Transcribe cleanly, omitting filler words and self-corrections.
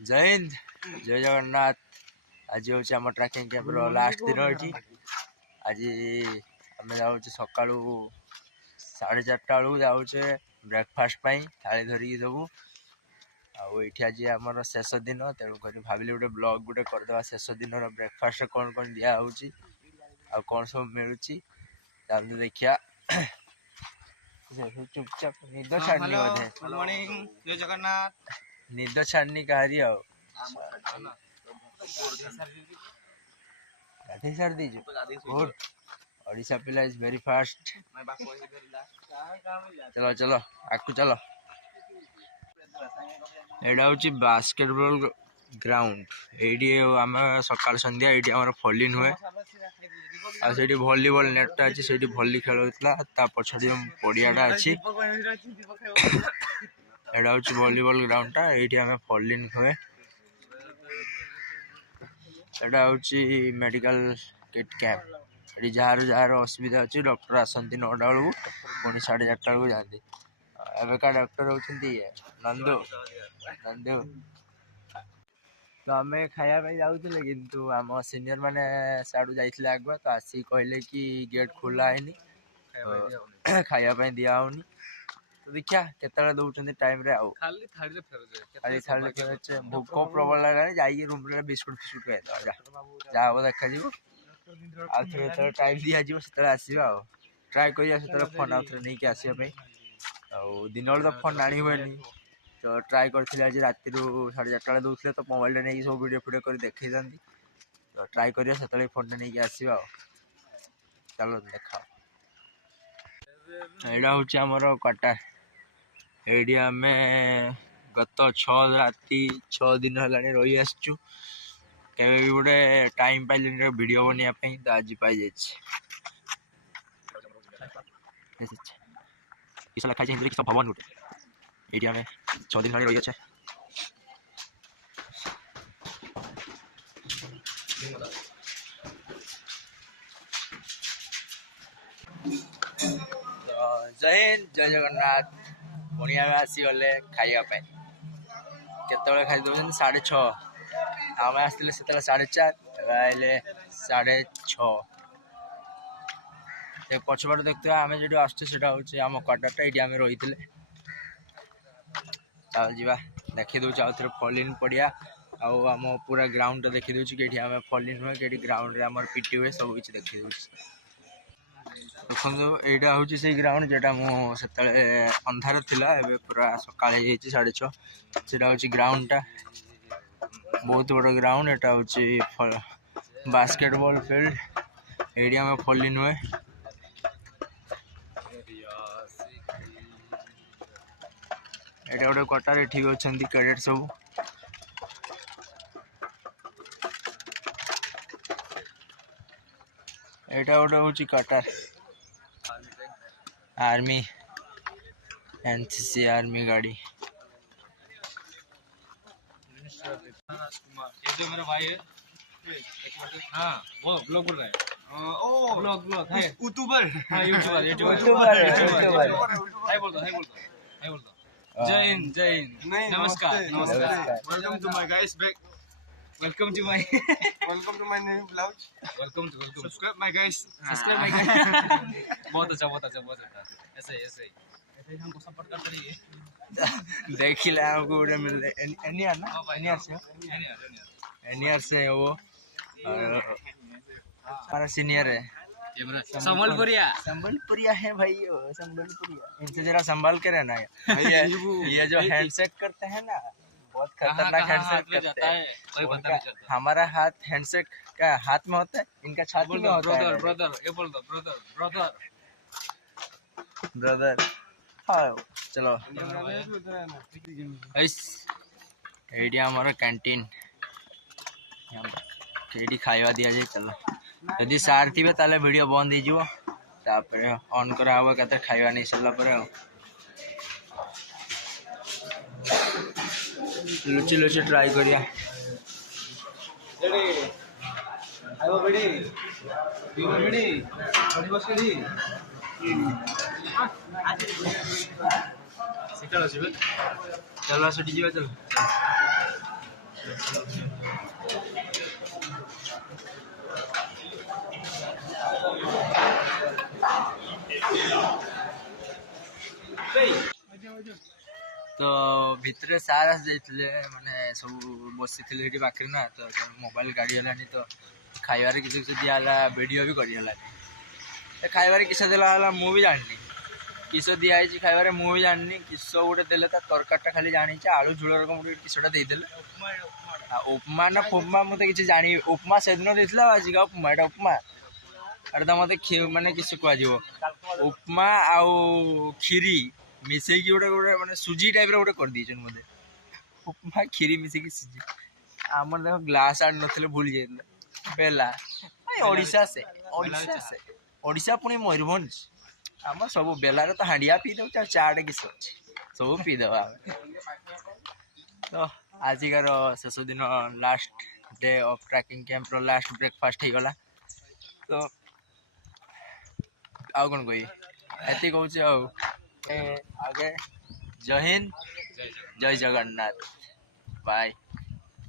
जय हिंद जय जगन्नाथ। आज हूँ आम ट्रैकिंग कैंप लास्ट दिन ये। आज आम जाऊँ सका 4:30 बेलू जाऊे ब्रेकफास्ट थाली धरिकी सब आईटी आज आम शेष दिन तेणुक भाविली गोटे ब्लॉग गोटे करदे शेष दिन ब्रेकफास्ट कौन कौन दिखाई आ कौन सब मिलूँ देखिया। चुपचाप निद छाड़नी बोधे जय जगन्नाथ निद छाड़नी कहारी गाधे सार दीजु गुड ओडिशा पिला इज वेरी फास्ट। चलो चलो आगु चलो। एटा हूँ बास्केटबॉल ग्राउंड ये आम सकाल संध्या ये आम फॉलिन हुए आठी भलीबल नेट अच्छी से भली खेल होता पछड़ी पड़ियाटा अच्छी। एटा हूँ भलीबल ग्राउंड टा ये आम फॉलिन हुए। एटा हूँ मेडिकल किट कैंप ये जार जार असुविधा अच्छी डॉक्टर आसती 9टा बेलू पुणी 4:30 बेलू जाती। एवका डॉक्टर होती नंदू नंदू तो आम खायापी जाऊे किंतु आम सीनियर मैंने साड़ू जाइए आगुआ तो आसिक कहले कि गेट खोला है खायापी दिहनी तो देखिया केतले दौरान टाइम रे आउ खाली थाली भोक प्रबल लगा जाइए रूम रे बिस्कुट फिस्कुट खाई जहाँ हम देखा आउ टाइम दि जाव से आसवा ट्राए कर फोन आउ थे नहीं आसवाई दिन बेले तो फोन आनी हुए तो ट्राए करी आज राति 4:30 बेले दूसरे तो मोबाइल नहीं सब वीडियो फिडियो कर देखी तो ट्राए करिया से फोन टा नहीं आसवा। चलो देखा यहाँ हूँ आमर क्वार्टर ये आम गत 6 दिन है रही आसचु केवे भी गोटे टाइम पाइल वीडियो बनवाई तो आज पाई लिखाई सब भवन गोटे ये आम 6 दिन रही अच्छे। जय हिंद जय जगन्नाथ पुणी आम आसीगले खाइबापी केतले खाई दौरान 6:30 आम आसते से 4:30 आइले 6:30 पछपट देखते आम जो आसचे हूँ आम क्वार्टरटा ये आम रही जा देखी दूचे आउ थे फॉलिन पड़िया आम पूरा ग्राउंड देखी दूची कि आम फॉलिन हुए कि ग्राउंड रे आम पीटी हुए सब किसी देखी दूची। देखो यहाँ हूँ से ग्राउंड जोटा मुझे अंधार थिला एबे पूरा सका 6:30 से हूँ ग्राउंड टा बहुत बड़ ग्राउंड एटा हूँ बास्केटबॉल फील्ड ये आम फॉलिन हुए। एटा गोटे क्वार्टर ये अच्छा कैडेट सब एटा गोटे हूँ क्वार्टर आर्मी एनसीसी आर्मी गाड़ी। ये जो मेरा भाई है हाँ वो ब्लॉग बोल रहा है ओ ब्लॉग है यूट्यूबर हाँ यूट्यूबर हाय बोल दो जय हिंद नमस्कार welcome to my guys back welcome to my new blog welcome subscribe my guys बहुत अच्छा ऐसे ही हमको सपोर्ट करते रहिए। देख ले हमको मिल एनियर ना एनियर से वो हमारा सीनियर है संबलपुरिया है भाई संबलपुरिया इनसे जरा संभाल के रहना है ये जो हैंडशेक करते हैं ना बहुत खतरनाक हैंडशेक करते हैं। हमारा हाथ हैंडशेक का हाथ में होता है इनका छाती में होता है। ब्रदर हाँ चलो ये हमारा कैंटीन ये खाଇବା दि जाए। चलो यदि सार थे ताले वीडियो बंद हो ऑन करा कहते खाଇବା नहीं सरला लुचि लुचि ट्राई करिया चलो चलो तो भितर सार आसी जाइए माने सब बसी पाखे ना तो मोबाइल गाड़ी हलानी तो खाइबार किसी किसी दिहला वीडियो भी करी खाइबार किस दिला मु भी जानी किस दिखाई खाइबार मु भी जानी किस गोटे देले तरकारीटा खाली जानी आलू झोल रकम किसटा देदेले उपमा ना फुपमा मुझे किसी जानी उपमा से दिन देता आज का उपमा एटा उपमा अरे तो मत माने किस कह उपमा आउ खीरी मिसेक गोटे गोटे माने सुजी टाइप गोटे कर दी मत उपमा खीरी मिसेक सुजी आम देख ग्लास आड़ न भूल जाइए बेला ओडिशा से ओडिशा पुणी मयूरभंज आम सब बेलार तो हांडिया पी दे चाटे किस सब पीदेवा तो आजिकार शेष दिन last day of trekking camp रो लास्ट ब्रेकफास्ट हो गला तो आउ कौन कही कहूँ आगे जय हिंद जय जगन्नाथ बाय।